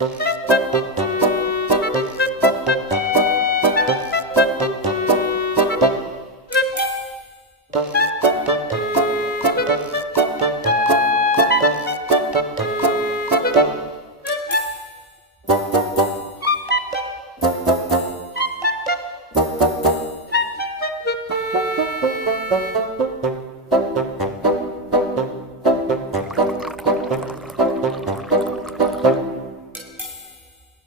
you.